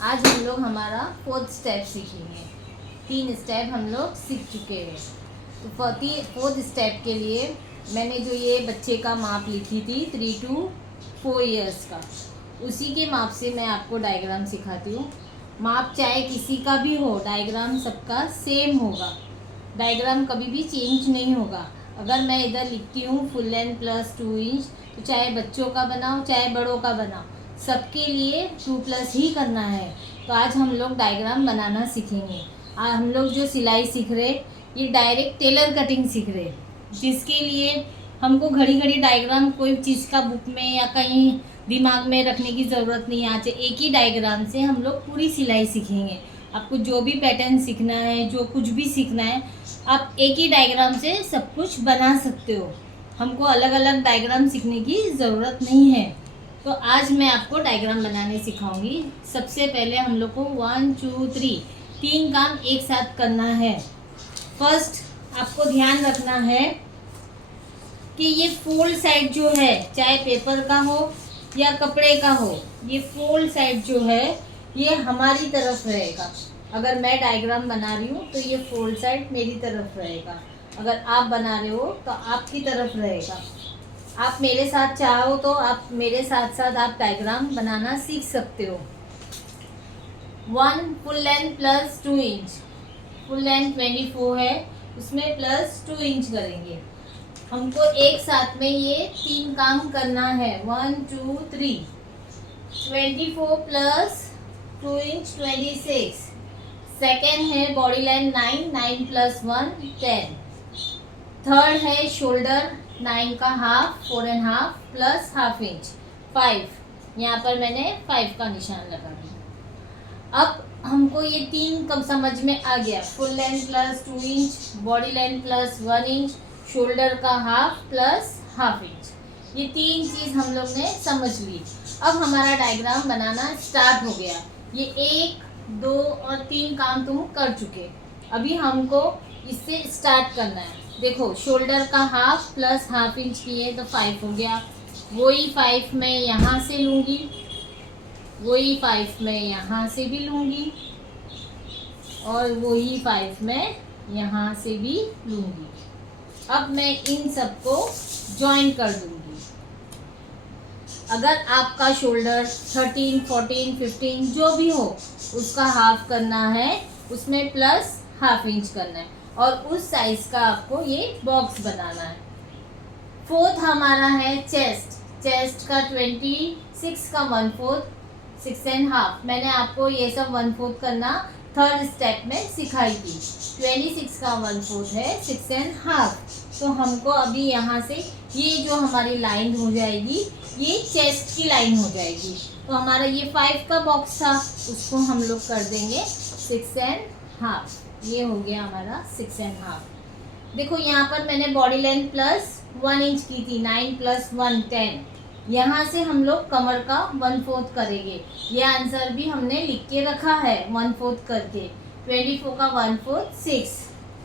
आज हम लोग हमारा 4th स्टेप सीखेंगे। 3 स्टेप हम लोग सीख चुके हैं। तो 4th स्टेप के लिए मैंने जो ये बच्चे का माप लिखी थी 3 to 4 इयर्स का, उसी के माप से मैं आपको डायग्राम सिखाती हूँ। माप चाहे किसी का भी हो, डायग्राम सबका सेम होगा। डायग्राम कभी भी चेंज नहीं होगा। अगर मैं इधर लिखती हूँ फुल लेंथ प्लस 2 इंच, तो चाहे बच्चों का बनाओ चाहे बड़ों का बनाओ, सबके लिए 2+ ही करना है। तो आज हम लोग डायग्राम बनाना सीखेंगे। आज हम लोग जो सिलाई सीख रहे, ये डायरेक्ट टेलर कटिंग सीख रहे, जिसके लिए हमको घड़ी घड़ी डायग्राम कोई चीज़ का बुक में या कहीं दिमाग में रखने की ज़रूरत नहीं है। आज एक ही डायग्राम से हम लोग पूरी सिलाई सीखेंगे। आपको जो भी पैटर्न सीखना है, जो कुछ भी सीखना है, आप एक ही डायग्राम से सब कुछ बना सकते हो। हमको अलग अलग डायग्राम सीखने की ज़रूरत नहीं है। तो आज मैं आपको डायग्राम बनाने सिखाऊंगी। सबसे पहले हम लोग को 1 2 3 3 काम एक साथ करना है। फर्स्ट आपको ध्यान रखना है कि ये फोल्ड साइड जो है, चाहे पेपर का हो या कपड़े का हो, ये फोल्ड साइड जो है ये हमारी तरफ रहेगा। अगर मैं डायग्राम बना रही हूँ तो ये फोल्ड साइड मेरी तरफ रहेगा। अगर आप बना रहे हो तो आपकी तरफ रहेगा। आप मेरे साथ चाहो तो आप मेरे साथ साथ आप डायग्राम बनाना सीख सकते हो। 1 full length plus 2 inch, full length 24 है, उसमें प्लस 2 इंच करेंगे। हमको एक साथ में ये 3 काम करना है। 1 2 3, 24 प्लस 2 इंच 26। सेकेंड है बॉडी लाइन 9 प्लस 1 10। थर्ड है शोल्डर 9 का हाफ 4.5 प्लस हाफ इंच 5। यहाँ पर मैंने 5 का निशान लगा दिया। अब हमको ये 3 कब समझ में आ गया। Full length plus 2 inch, body length plus 1 inch, shoulder का हाफ प्लस हाफ इंच, ये 3 चीज़ हम लोग ने समझ ली। अब हमारा डायग्राम बनाना स्टार्ट हो गया। ये 1 2 और 3 काम तुम कर चुके। अभी हमको इससे स्टार्ट करना है। देखो शोल्डर का हाफ प्लस हाफ इंच किए तो 5 हो गया। वही 5 मैं यहाँ से लूँगी, वही 5 मैं यहाँ से भी लूँगी, और वही 5 मैं यहाँ से भी लूँगी। अब मैं इन सबको ज्वाइन कर दूँगी। अगर आपका शोल्डर 13 14 15 जो भी हो, उसका हाफ करना है, उसमें प्लस हाफ इंच करना है, और उस साइज का आपको ये बॉक्स बनाना है। 4th हमारा है चेस्ट। चेस्ट का 26 का 1/4 6.5। मैंने आपको ये सब 1/4 करना 3rd स्टेप में सिखाई थी। 26 का 1/4 है 6.5। तो हमको अभी यहाँ से ये जो हमारी लाइन हो जाएगी, ये चेस्ट की लाइन हो जाएगी। तो हमारा ये 5 का बॉक्स था, उसको हम लोग कर देंगे 6.5। ये हो गया हमारा 6.5। देखो यहाँ पर मैंने बॉडी लेंथ प्लस 1 इंच की थी, 9 प्लस 1 10। यहाँ से हम लोग कमर का 1/4 करेंगे। ये आंसर भी हमने लिख के रखा है 1/4 करके। 24 का 1/4 6।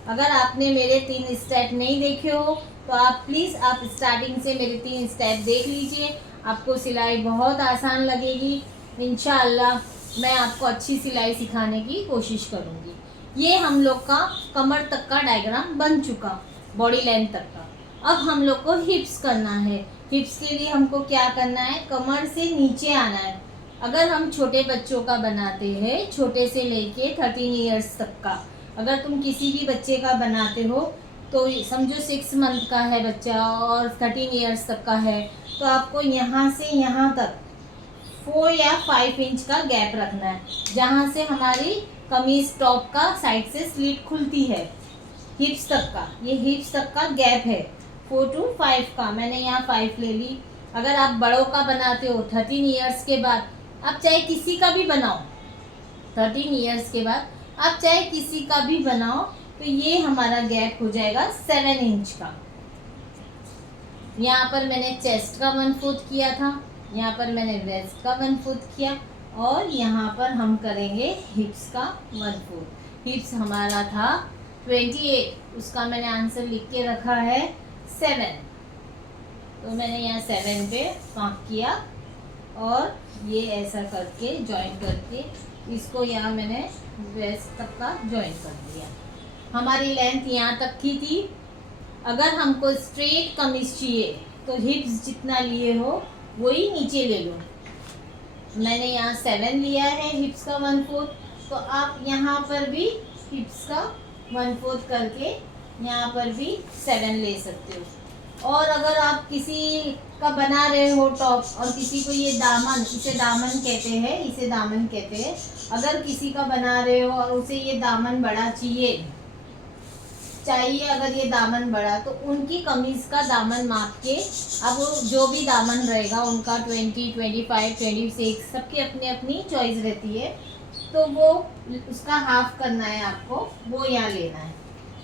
अगर आपने मेरे 3 स्टेप नहीं देखे हो तो आप प्लीज़ आप स्टार्टिंग से मेरे 3 स्टेप देख लीजिए। आपको सिलाई बहुत आसान लगेगी। इंशाअल्लाह मैं आपको अच्छी सिलाई सिखाने की कोशिश करूँगी। ये हम लोग का कमर तक का डायग्राम बन चुका, बॉडी लेंथ तक का। अब हम लोग को हिप्स करना है। हिप्स के लिए हमको क्या करना है, कमर से नीचे आना है। अगर हम छोटे बच्चों का बनाते हैं, छोटे से लेके 13 इयर्स तक का, अगर तुम किसी भी बच्चे का बनाते हो तो समझो 6 मंथ का है बच्चा और 13 इयर्स तक का है, तो आपको यहाँ से यहाँ तक 4 या 5 इंच का गैप रखना है, जहाँ से हमारी कमीज टॉप का साइड से स्लिट खुलती है। हिप्स तक का, ये हिप्स तक का गैप है 4 to 5 का। मैंने यहाँ 5 ले ली। अगर आप बड़ों का बनाते हो 13 इयर्स के बाद, आप चाहे किसी का भी बनाओ, 13 इयर्स के बाद आप चाहे किसी का भी बनाओ, तो ये हमारा गैप हो जाएगा 7 इंच का। यहाँ पर मैंने चेस्ट का 1/4 किया था, यहाँ पर मैंने वेस्ट का 1/4 किया, और यहाँ पर हम करेंगे हिप्स का 1/4। हिप्स हमारा था 28, उसका मैंने आंसर लिख के रखा है 7। तो मैंने यहाँ 7 पे मार्क किया। और ये ऐसा करके जॉइन करके इसको यहाँ मैंने वेस्ट तक का जॉइन कर दिया। हमारी लेंथ यहाँ तक की थी। अगर हमको स्ट्रेट कमीज चाहिए तो हिप्स जितना लिए हो वही नीचे ले लो। मैंने यहाँ 7 लिया है हिप्स का 1/4, तो आप यहाँ पर भी हिप्स का 1/4 करके यहाँ पर भी 7 ले सकते हो। और अगर आप किसी का बना रहे हो टॉप और किसी को ये दामन, इसे दामन कहते हैं, इसे दामन कहते हैं, अगर किसी का बना रहे हो और उसे ये दामन बड़ा चाहिए अगर ये दामन बड़ा, तो उनकी कमीज का दामन माप के अब जो भी दामन रहेगा उनका 20, 25, 26 सबकी अपनी अपनी चॉइस रहती है, तो वो उसका हाफ करना है आपको, वो यहाँ लेना है।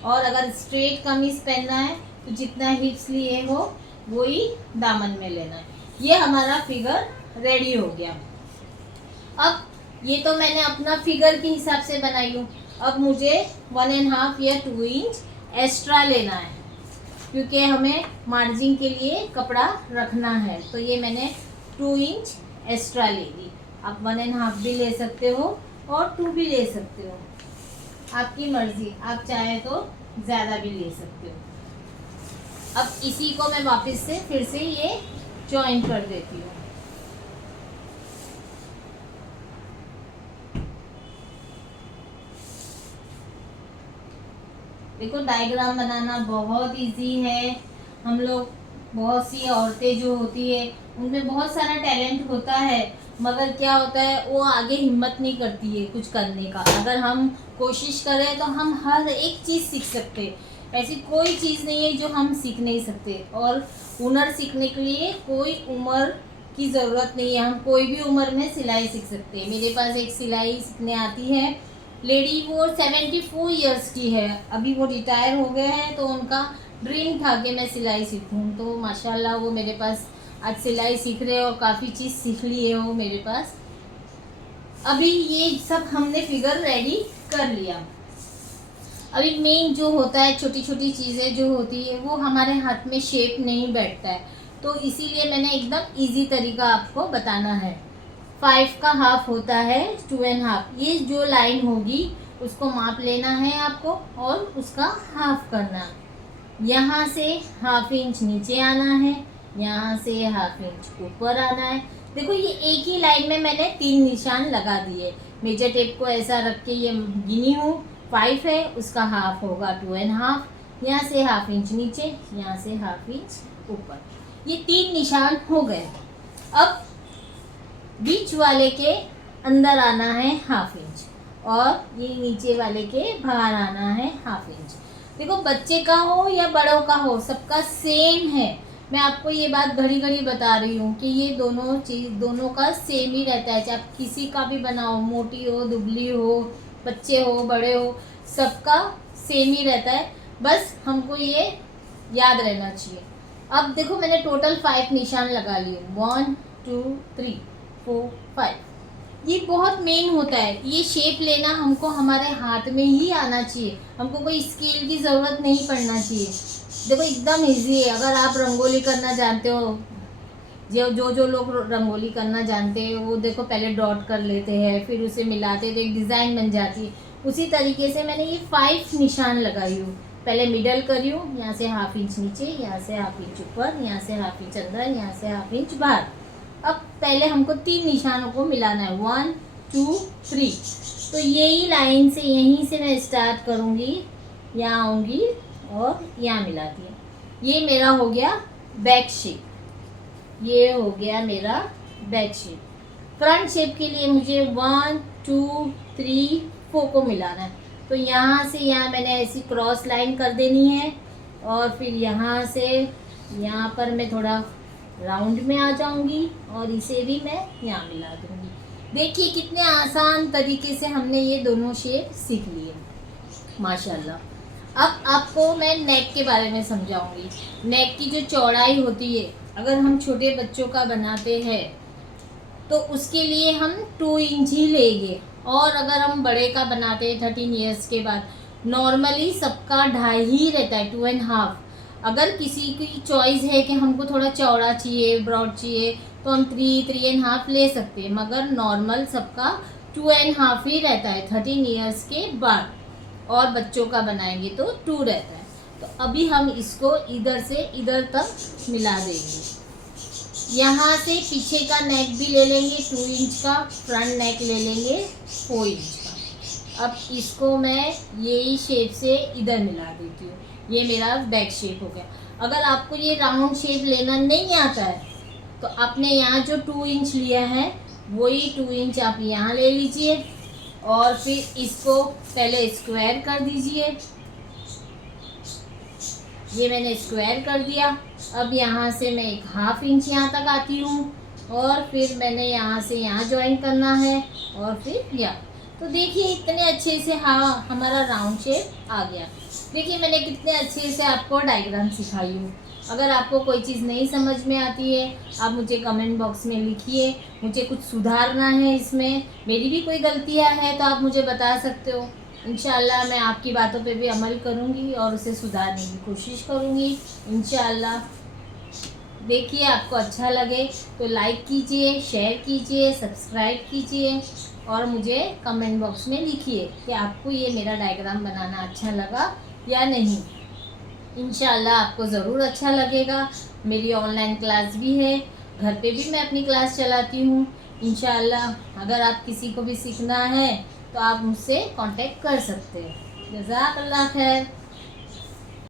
और अगर स्ट्रेट कमीज पहनना है तो जितना हिप्स लिए हो वही दामन में लेना है। ये हमारा फिगर रेडी हो गया। अब ये तो मैंने अपना फिगर के हिसाब से बनाई हूँ। अब मुझे 1.5 या 2 इंच एक्स्ट्रा लेना है, क्योंकि हमें मार्जिन के लिए कपड़ा रखना है। तो ये मैंने 2 इंच एक्स्ट्रा ले ली। आप 1.5 भी ले सकते हो और 2 भी ले सकते हो, आपकी मर्जी। आप चाहे तो ज़्यादा भी ले सकते हो। अब इसी को मैं वापस से फिर से ये जॉइन कर देती हूँ। देखो डायग्राम बनाना बहुत इजी है। हम लोग, बहुत सी औरतें जो होती है उनमें बहुत सारा टैलेंट होता है, मगर क्या होता है वो आगे हिम्मत नहीं करती है कुछ करने का। अगर हम कोशिश करें तो हम हर एक चीज़ सीख सकते हैं। ऐसी कोई चीज़ नहीं है जो हम सीख नहीं सकते। और हुनर सीखने के लिए कोई उम्र की ज़रूरत नहीं है, हम कोई भी उम्र में सिलाई सीख सकते हैं। मेरे पास एक सिलाई सीखने आती है लेडी, वो 74 इयर्स की है, अभी वो रिटायर हो गए हैं। तो उनका ड्रीम था कि मैं सिलाई सीखूं, तो माशाल्लाह वो मेरे पास आज सिलाई सीख रहे हैं और काफ़ी चीज़ सीख ली है वो मेरे पास। अभी ये सब हमने फिगर रेडी कर लिया। अभी मेन जो होता है, छोटी छोटी चीज़ें जो होती है वो हमारे हाथ में शेप नहीं बैठता है, तो इसीलिए मैंने एकदम इजी तरीका आपको बताना है। 5 का हाफ होता है 2.5। ये जो लाइन होगी उसको माप लेना है आपको और उसका हाफ करना। यहाँ से ½ इंच नीचे आना है, यहाँ से ½ इंच ऊपर आना है। देखो ये एक ही लाइन में मैंने 3 निशान लगा दिए। मेजर टेप को ऐसा रख के ये गिनी हूँ। 5 है, उसका हाफ होगा 2.5। यहाँ से ½ इंच नीचे, यहाँ से ½ इंच ऊपर। ये 3 निशान हो गए। अब बीच वाले के अंदर आना है ½ इंच और ये नीचे वाले के बाहर आना है ½ इंच। देखो बच्चे का हो या बड़ों का हो, सबका सेम है। मैं आपको ये बात घड़ी घड़ी बता रही हूँ कि ये दोनों का सेम ही रहता है। चाहे आप किसी का भी बनाओ, मोटी हो, दुबली हो, बच्चे हो, बड़े हो, सबका सेम ही रहता है। बस हमको ये याद रहना चाहिए। अब देखो मैंने टोटल 5 निशान लगा लिए। 1 2 3 4 5। ये बहुत मेन होता है। ये शेप लेना हमको हमारे हाथ में ही आना चाहिए, हमको कोई स्केल की ज़रूरत नहीं पड़ना चाहिए। देखो एकदम इजी है। अगर आप रंगोली करना जानते हो, जो लोग रंगोली करना जानते हैं वो देखो पहले डॉट कर लेते हैं, फिर उसे मिलाते तो एक डिज़ाइन बन जाती है। उसी तरीके से मैंने ये 5 निशान लगाई हूँ। पहले मिडल करी हूँ, यहाँ से ½ इंच नीचे, यहाँ से ½ इंच ऊपर, यहाँ से ½ इंच अंदर, यहाँ से ½ इंच बाहर। अब पहले हमको 3 निशानों को मिलाना है, 1 2 3। तो यही लाइन से, यहीं से मैं स्टार्ट करूँगी, यहाँ आऊँगी और यहाँ मिलाती है। ये मेरा हो गया बैक शेप। ये हो गया मेरा बैक शेप। फ्रंट शेप के लिए मुझे 1 2 3 4 को मिलाना है। तो यहाँ से यहाँ मैंने ऐसी क्रॉस लाइन कर देनी है और फिर यहाँ से यहाँ पर मैं थोड़ा राउंड में आ जाऊंगी और इसे भी मैं यहाँ मिला दूंगी। देखिए कितने आसान तरीके से हमने ये दोनों शेप सीख लिए माशाल्लाह। अब आपको मैं नेक के बारे में समझाऊंगी। नेक की जो चौड़ाई होती है, अगर हम छोटे बच्चों का बनाते हैं तो उसके लिए हम 2 इंच ही लेंगे, और अगर हम बड़े का बनाते हैं 13 इयर्स के बाद, नॉर्मली सबका 2.5 ही रहता है, 2.5। अगर किसी की चॉइस है कि हमको थोड़ा चौड़ा चाहिए, ब्रॉड चाहिए, तो हम 3.5 ले सकते हैं, मगर नॉर्मल सबका 2.5 ही रहता है 13 ईयर्स के बाद, और बच्चों का बनाएंगे तो 2 रहता है। तो अभी हम इसको इधर से इधर तक मिला देंगे। यहाँ से पीछे का नेक भी ले लेंगे 2 इंच का, फ्रंट नेक ले लेंगे 4 इंच का। अब इसको मैं यही शेप से इधर मिला देती हूँ। ये मेरा बैक शेप हो गया। अगर आपको ये राउंड शेप लेना नहीं आता है तो आपने यहाँ जो 2 इंच लिया है वही 2 इंच आप यहाँ ले लीजिए, और फिर इसको पहले स्क्वायर कर दीजिए। ये मैंने स्क्वायर कर दिया। अब यहाँ से मैं 1/2 इंच यहाँ तक आती हूँ, और फिर मैंने यहाँ से यहाँ ज्वाइन करना है, और फिर यहाँ। तो देखिए इतने अच्छे से हमारा राउंड शेप आ गया। देखिए मैंने कितने अच्छे से आपको डायग्राम सिखाई हूँ। अगर आपको कोई चीज़ नहीं समझ में आती है आप मुझे कमेंट बॉक्स में लिखिए, मुझे कुछ सुधारना है, इसमें मेरी भी कोई गलतियाँ हैं तो आप मुझे बता सकते हो। इंशाल्लाह मैं आपकी बातों पे भी अमल करूँगी और उसे सुधारने की कोशिश करूँगी इंशाल्लाह। देखिए आपको अच्छा लगे तो लाइक कीजिए, शेयर कीजिए, सब्सक्राइब कीजिए, और मुझे कमेंट बॉक्स में लिखिए कि आपको ये मेरा डायग्राम बनाना अच्छा लगा या नहीं। इंशाल्लाह आपको ज़रूर अच्छा लगेगा। मेरी ऑनलाइन क्लास भी है, घर पे भी मैं अपनी क्लास चलाती हूँ। इंशाल्लाह अगर आप किसी को भी सीखना है तो आप मुझसे कांटेक्ट कर सकते हैं। जज़ाकल्लाह खैर।